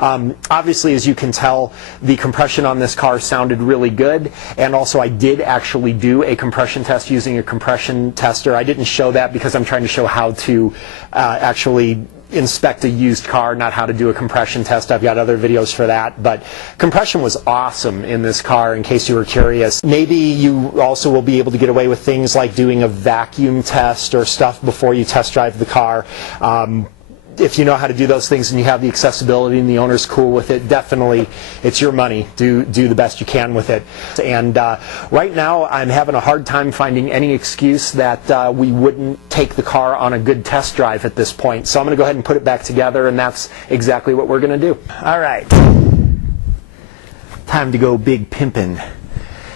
Obviously, as you can tell, the compression on this car sounded really good, and also I did actually do a compression test using a compression tester. I didn't show that because I'm trying to show how to actually inspect a used car, not how to do a compression test. I've got other videos for that, but compression was awesome in this car, in case you were curious. Maybe you also will be able to get away with things like doing a vacuum test or stuff before you test drive the car. If you know how to do those things and you have the accessibility and the owner's cool with it, definitely it's your money. Do the best you can with it. And right now I'm having a hard time finding any excuse that we wouldn't take the car on a good test drive at this point. So I'm going to go ahead and put it back together, and that's exactly what we're going to do. All right. Time to go big pimpin'.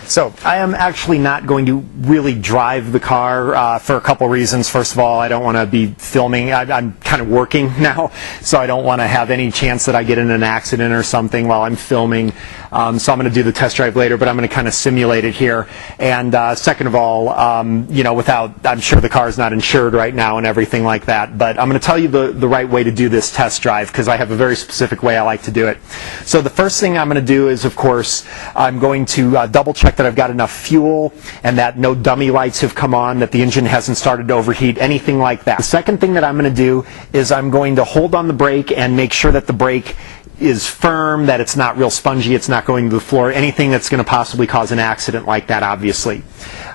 So I am actually not going to really drive the car for a couple reasons. First of all, I don't want to be filming. I'm kind of working now, so I don't want to have any chance that I get in an accident or something while I'm filming. So I'm going to do the test drive later, but I'm going to kind of simulate it here. And second of all, I'm sure the car's not insured right now and everything like that, but I'm going to tell you the right way to do this test drive, because I have a very specific way I like to do it. So the first thing I'm going to do is, of course, I'm going to double check that I've got enough fuel and that no dummy lights have come on, that the engine hasn't started to overheat, anything like that. The second thing that I'm going to do is I'm going to hold on the brake and make sure that the brake is firm, that it's not real spongy, it's not going to the floor, anything that's going to possibly cause an accident like that, obviously.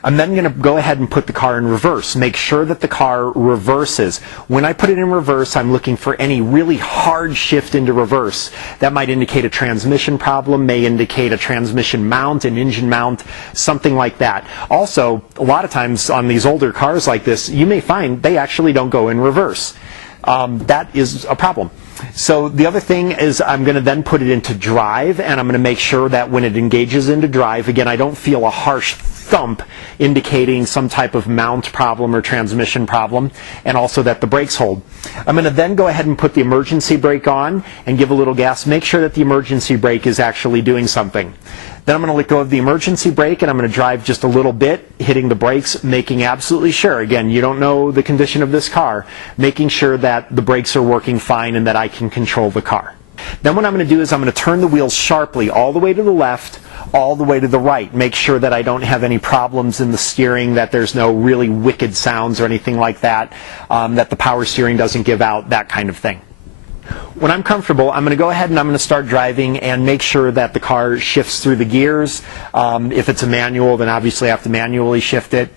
I'm then going to go ahead and put the car in reverse. Make sure that the car reverses. When I put it in reverse, I'm looking for any really hard shift into reverse. That might indicate a transmission problem, may indicate a transmission mount, an engine mount, something like that. Also, a lot of times on these older cars like this, you may find they actually don't go in reverse. That is a problem. So the other thing is I'm going to then put it into drive, and I'm going to make sure that when it engages into drive, again, I don't feel a harsh thump indicating some type of mount problem or transmission problem, and also that the brakes hold. I'm going to then go ahead and put the emergency brake on and give a little gas. Make sure that the emergency brake is actually doing something. Then I'm going to let go of the emergency brake, and I'm going to drive just a little bit, hitting the brakes, making absolutely sure, again, you don't know the condition of this car, making sure that the brakes are working fine and that I can control the car. Then what I'm going to do is I'm going to turn the wheels sharply all the way to the left, all the way to the right. Make sure that I don't have any problems in the steering, that there's no really wicked sounds or anything like that, that the power steering doesn't give out, that kind of thing. When I'm comfortable, I'm going to go ahead and I'm going to start driving and make sure that the car shifts through the gears. If it's a manual, then obviously I have to manually shift it.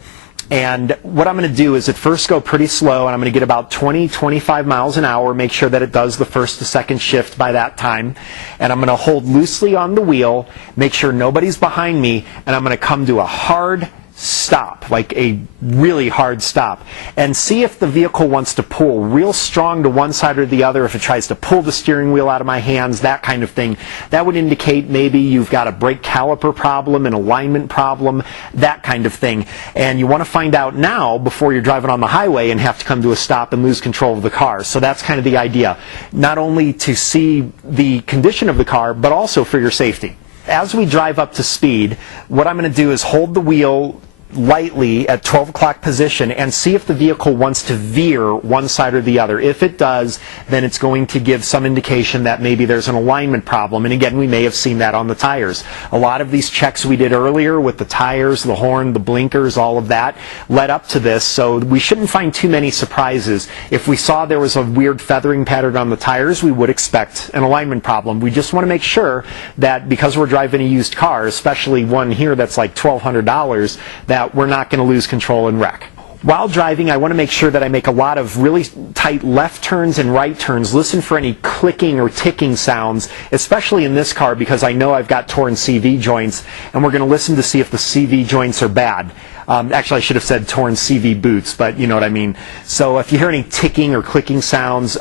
And what I'm going to do is at first go pretty slow, and I'm going to get about 20-25 miles an hour, make sure that it does the first to second shift by that time. And I'm going to hold loosely on the wheel, make sure nobody's behind me, and I'm going to come to a hard stop, like a really hard stop, and see if the vehicle wants to pull real strong to one side or the other, if it tries to pull the steering wheel out of my hands, that kind of thing. That would indicate maybe you've got a brake caliper problem, an alignment problem, that kind of thing. And you want to find out now before you're driving on the highway and have to come to a stop and lose control of the car. So that's kind of the idea. Not only to see the condition of the car, but also for your safety. As we drive up to speed, what I'm going to do is hold the wheel lightly at 12 o'clock position and see if the vehicle wants to veer one side or the other. If it does, then it's going to give some indication that maybe there's an alignment problem. And again, we may have seen that on the tires. A lot of these checks we did earlier with the tires, the horn, the blinkers, all of that led up to this, so we shouldn't find too many surprises. If we saw there was a weird feathering pattern on the tires, we would expect an alignment problem. We just want to make sure that because we're driving a used car, especially one here that's like $1,200, that we're not going to lose control and wreck. While driving, I want to make sure that I make a lot of really tight left turns and right turns. Listen for any clicking or ticking sounds, especially in this car, because I know I've got torn CV joints, and we're going to listen to see if the CV joints are bad. Actually, I should have said torn CV boots, but you know what I mean. So if you hear any ticking or clicking sounds,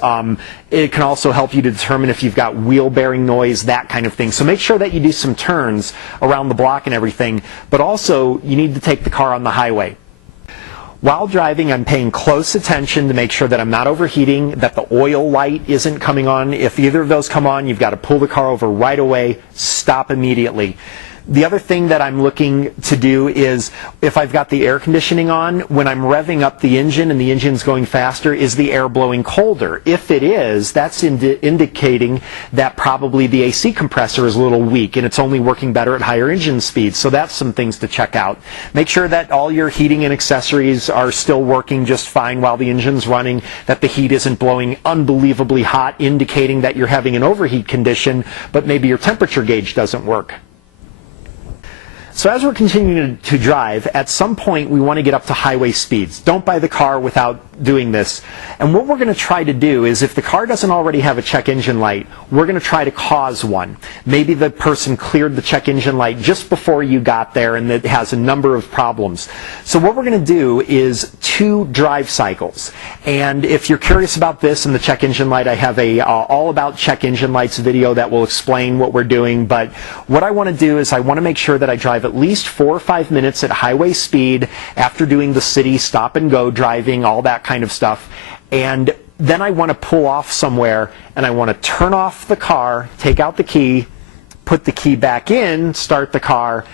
it can also help you to determine if you've got wheel bearing noise, that kind of thing. So make sure that you do some turns around the block and everything, but also you need to take the car on the highway. While driving, I'm paying close attention to make sure that I'm not overheating, that the oil light isn't coming on. If either of those come on, you've got to pull the car over right away, stop immediately. The other thing that I'm looking to do is, if I've got the air conditioning on, when I'm revving up the engine and the engine's going faster, is the air blowing colder? If it is, that's indicating that probably the AC compressor is a little weak and it's only working better at higher engine speeds. So that's some things to check out. Make sure that all your heating and accessories are still working just fine while the engine's running, that the heat isn't blowing unbelievably hot, indicating that you're having an overheat condition, but maybe your temperature gauge doesn't work. So as we're continuing to drive, at some point we want to get up to highway speeds. Don't buy the car without doing this. And what we're going to try to do is, if the car doesn't already have a check engine light, we're going to try to cause one. Maybe the person cleared the check engine light just before you got there and it has a number of problems. So what we're going to do is 2 drive cycles. And if you're curious about this and the check engine light, I have a all about check engine lights video that will explain what we're doing. But what I want to do is I want to make sure that I drive at least 4 or 5 minutes at highway speed after doing the city stop and go driving, all that kind of stuff. And then I want to pull off somewhere and I want to turn off the car, take out the key, put the key back in, start the car,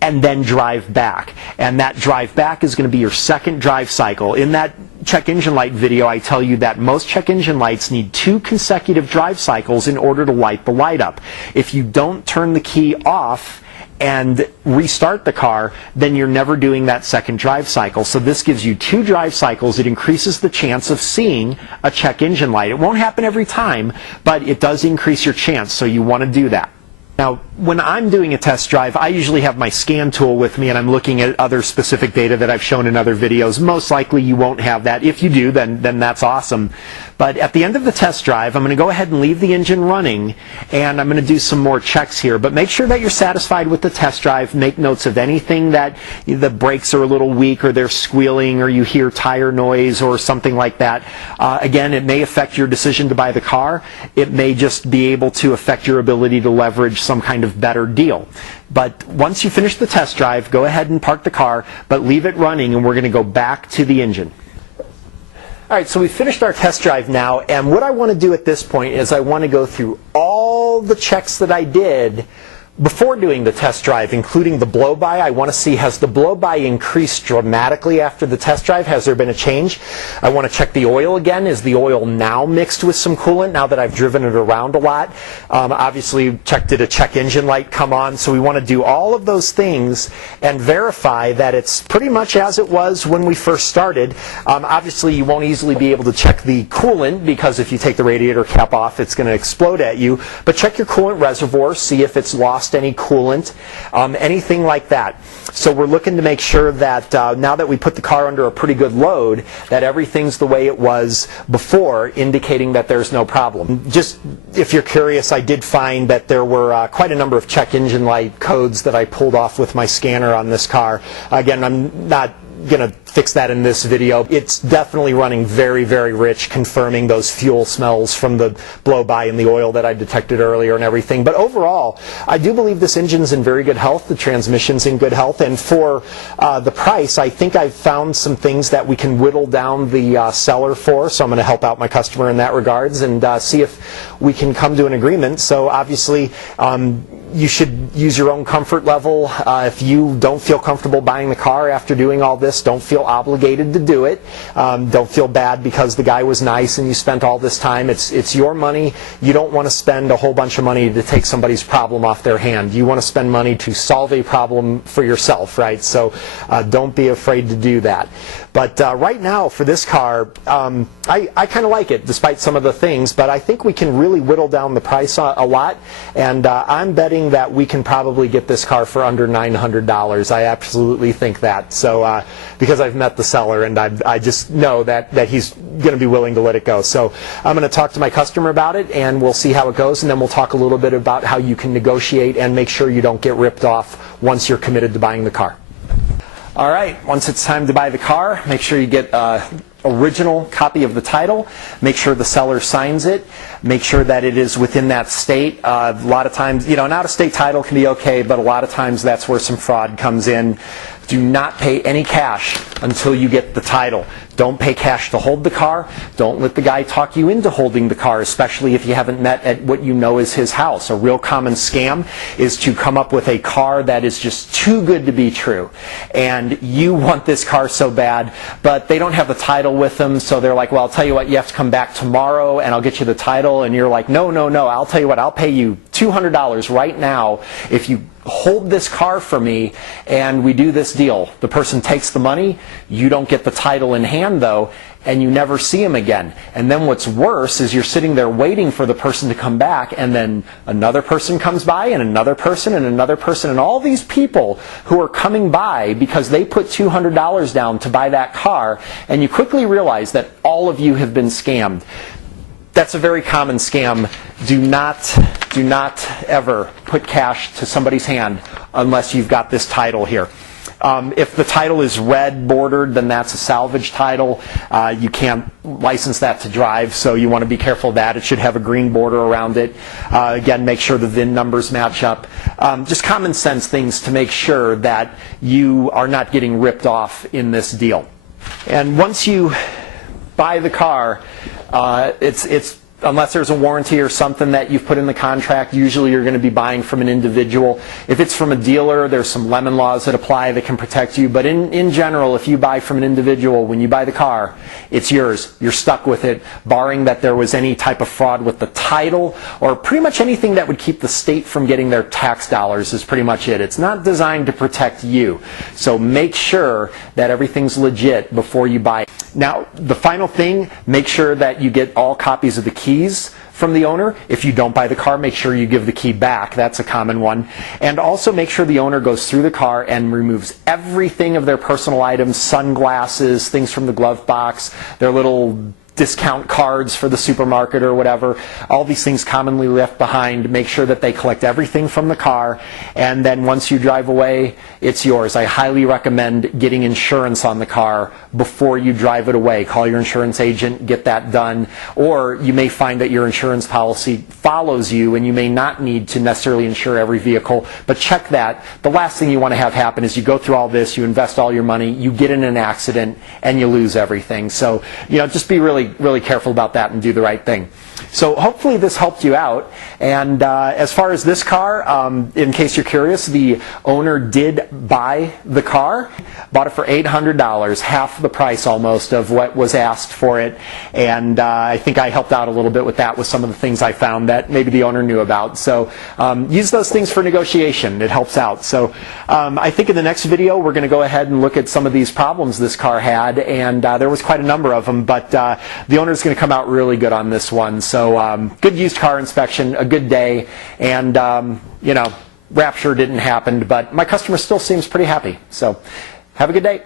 and then drive back. And that drive back is going to be your second drive cycle. In that check engine light video, I tell you that most check engine lights need 2 consecutive drive cycles in order to light the light up. If you don't turn the key off and restart the car, then you're never doing that second drive cycle. So this gives you 2 drive cycles. It increases the chance of seeing a check engine light. It won't happen every time, but it does increase your chance, so you want to do that. Now, when I'm doing a test drive, I usually have my scan tool with me and I'm looking at other specific data that I've shown in other videos. Most likely you won't have that. If you do, then that's awesome. But at the end of the test drive, I'm going to go ahead and leave the engine running, and I'm going to do some more checks here. But make sure that you're satisfied with the test drive. Make notes of anything that the brakes are a little weak or they're squealing or you hear tire noise or something like that. Again, it may affect your decision to buy the car. It may just be able to affect your ability to leverage some kind of better deal. But once you finish the test drive, go ahead and park the car, but leave it running, and we're going to go back to the engine. All right, so we finished our test drive now, and what I want to do at this point is I want to go through all the checks that I did before doing the test drive, including the blow-by. I want to see, has the blow-by increased dramatically after the test drive? Has there been a change? I want to check the oil again. Is the oil now mixed with some coolant now that I've driven it around a lot? Obviously, did a check engine light come on? So we want to do all of those things and verify that it's pretty much as it was when we first started. Obviously, you won't easily be able to check the coolant, because if you take the radiator cap off, it's going to explode at you. But check your coolant reservoir, see if it's lost any coolant, anything like that. So we're looking to make sure that now that we put the car under a pretty good load, that everything's the way it was before, indicating that there's no problem. Just if you're curious, I did find that there were quite a number of check engine light codes that I pulled off with my scanner on this car. Again, I'm not going to fix that in this video. It's definitely running very, very rich, confirming those fuel smells from the blow-by and the oil that I detected earlier and everything. But overall, I do believe this engine's in very good health, the transmission's in good health, and for the price, I think I've found some things that we can whittle down the seller for, so I'm going to help out my customer in that regards and see if we can come to an agreement. So obviously, you should use your own comfort level. If you don't feel comfortable buying the car after doing all this, don't feel obligated to do it. Don't feel bad because the guy was nice and you spent all this time. It's your money. You don't want to spend a whole bunch of money to take somebody's problem off their hand. You want to spend money to solve a problem for yourself, right? So don't be afraid to do that. But right now, for this car, I kind of like it, despite some of the things, but I think we can really whittle down the price a lot, and I'm betting that we can probably get this car for under $900. I absolutely think that. So because I've met the seller, and I just know that he's going to be willing to let it go. So I'm going to talk to my customer about it, and we'll see how it goes, and then we'll talk a little bit about how you can negotiate and make sure you don't get ripped off once you're committed to buying the car. All right, once it's time to buy the car, make sure you get original copy of the title. Make sure the seller signs it. make sure that it is within that state. A lot of times, an out-of-state title can be okay, but a lot of times that's where some fraud comes in. Do not pay any cash until you get the title. Don't pay cash to hold the car. Don't let the guy talk you into holding the car, especially if you haven't met at what you know is his house. A real common scam is to come up with a car that is just too good to be true. And you want this car so bad, but they don't have the title with them, so they're like, well, I'll tell you what, you have to come back tomorrow and I'll get you the title. And you're like, no, I'll tell you what, I'll pay you $200 right now if you hold this car for me and we do this deal. The person takes the money, you don't get the title in hand though, and you never see him again. And then what's worse is you're sitting there waiting for the person to come back, and then another person comes by, and another person, and another person, and all these people who are coming by because they put $200 down to buy that car, and you quickly realize that all of you have been scammed. That's a very common scam. Do not ever put cash to somebody's hand unless you've got this title here. If the title is red bordered, then that's a salvage title. You can't license that to drive, so you want to be careful of that. It should have a green border around it. Again, make sure the VIN numbers match up. Just common sense things to make sure that you are not getting ripped off in this deal. And once you buy the car, it's unless there's a warranty or something that you've put in the contract, usually you're going to be buying from an individual. If it's from a dealer, there's some lemon laws that apply that can protect you. But in general, if you buy from an individual, when you buy the car, it's yours. You're stuck with it, barring that there was any type of fraud with the title or pretty much anything that would keep the state from getting their tax dollars is pretty much it. It's not designed to protect you. So make sure that everything's legit before you buy it. Now, the final thing, make sure that you get all copies of the keys from the owner. If you don't buy the car, make sure you give the key back. That's a common one. And also make sure the owner goes through the car and removes everything of their personal items, sunglasses, things from the glove box, their little discount cards for the supermarket or whatever. All these things commonly left behind. Make sure that they collect everything from the car, and then once you drive away, it's yours. I highly recommend getting insurance on the car before you drive it away. Call your insurance agent, get that done, or you may find that your insurance policy follows you and you may not need to necessarily insure every vehicle, but check that. The last thing you want to have happen is you go through all this, you invest all your money, you get in an accident, and you lose everything. So, just be really careful about that and do the right thing. So hopefully this helped you out. And as far as this car, in case you're curious, the owner did buy the car, bought it for $800, half the price almost of what was asked for it. And I think I helped out a little bit with that, with some of the things I found that maybe the owner knew about. So use those things for negotiation. It helps out. So I think in the next video we're going to go ahead and look at some of these problems this car had, and there was quite a number of them, but the owner's going to come out really good on this one. So good used car inspection, a good day, and rapture didn't happen, but my customer still seems pretty happy. So have a good day.